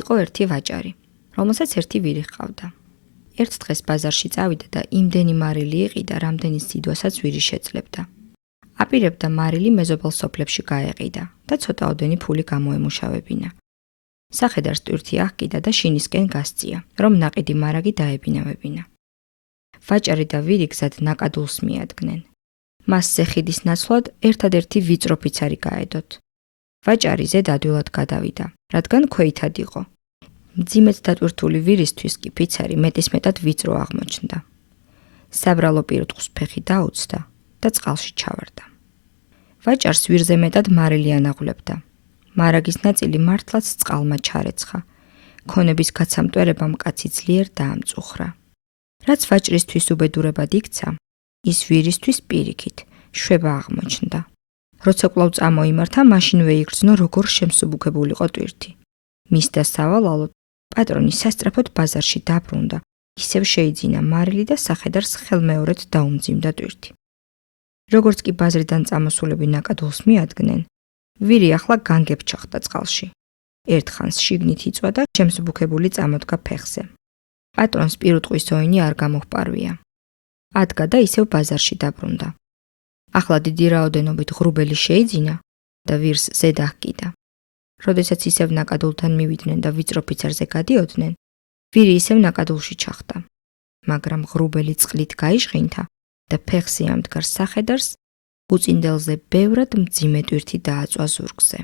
იყო ერთი ვაჭარი, რომელსაც ერთი ვირი ჰყავდა. ერთ დღეს ბაზარში წავიდა და იმდენი მარილი იყიდა, რამდენი სიდვასაც ვირი შეძლებდა. აპირებდა მარილი მეზობელ სოფლებში გაეყიდა და ცოტაოდენი ფული გამოემუშავებინა. სახედარს ტვირთი აჰკიდა და შინისკენ გასწია, რომ ნაყიდი მარაგი დაებინავებინა. ვაჭარი და ვირი გზად ნაკადულს მიადგნენ. მას ზეხიდის ნაცვლად ერთადერთი ვიწრო ფიცარი გაედოთ. ვაჭარი ზედ ადვილად გადავიდა, რადგან ქვეითად იყო. მძიმედ დატვირთული ვირისთვის კი ფიცარი მეტისმეტად ვიწრო აღმოჩნდა. საბრალო პირუტყვის ფეხი დაუცდა და წყალში ჩავარდა. ვაჭარს ვირზე მეტად მარილი ანაღვლებდა. მარაგის ნაწილი მართლაც წყალმა ჩარეცხა. ქონების გაცამტვერებამ კაცი ძლიერ დაამწუხრა. რაც ვაჭრისთვის უბედურებად იქცა, ის ვირისთვის პირიქით შვება აღმოჩნდა. როცა კვლავ წამოიმართა, მაშინვე იგრძნო, როგორ შემსუბუქებულიყო ტვირთი. მისდა სავალალოდ, პატრონი სასწრაფოდ ბაზარში დაბრუნდა, ისევ შეიძინა მარილი და სახედარს ხელმეორედ დაუმძიმდა ტვირთი. როგორც კი ბაზრიდან წამოსულები ნაკადულს მიადგნენ, ვირი ახლა განგებ ჩახდა წყალში. ერთხანს შიგნით იწვა და შემსუბუქებული წამოდგა ფეხზე. პატრონს პირუტყვის ოინი არ გამოჰპარვია. ადგა და ისევ ბაზარში დაბრუნდა. ახლა დიდი რაოდენობით ღრუბელი შეიძინა და ვირს ზედ აჰკიდა. როდესაც ისევ ნაკადულთან მივიდნენ და ვიწრო ფიცარზე გადიოდნენ, ვირი ისევ ნაკადულში ჩახდა. მაგრამ ღრუბელი წყლით გაიჟღინთა და ფეხზე ამდგარ სახედარს უწინდელზე ბევრად მძიმე ტვირთი დააწვა ზურგზე.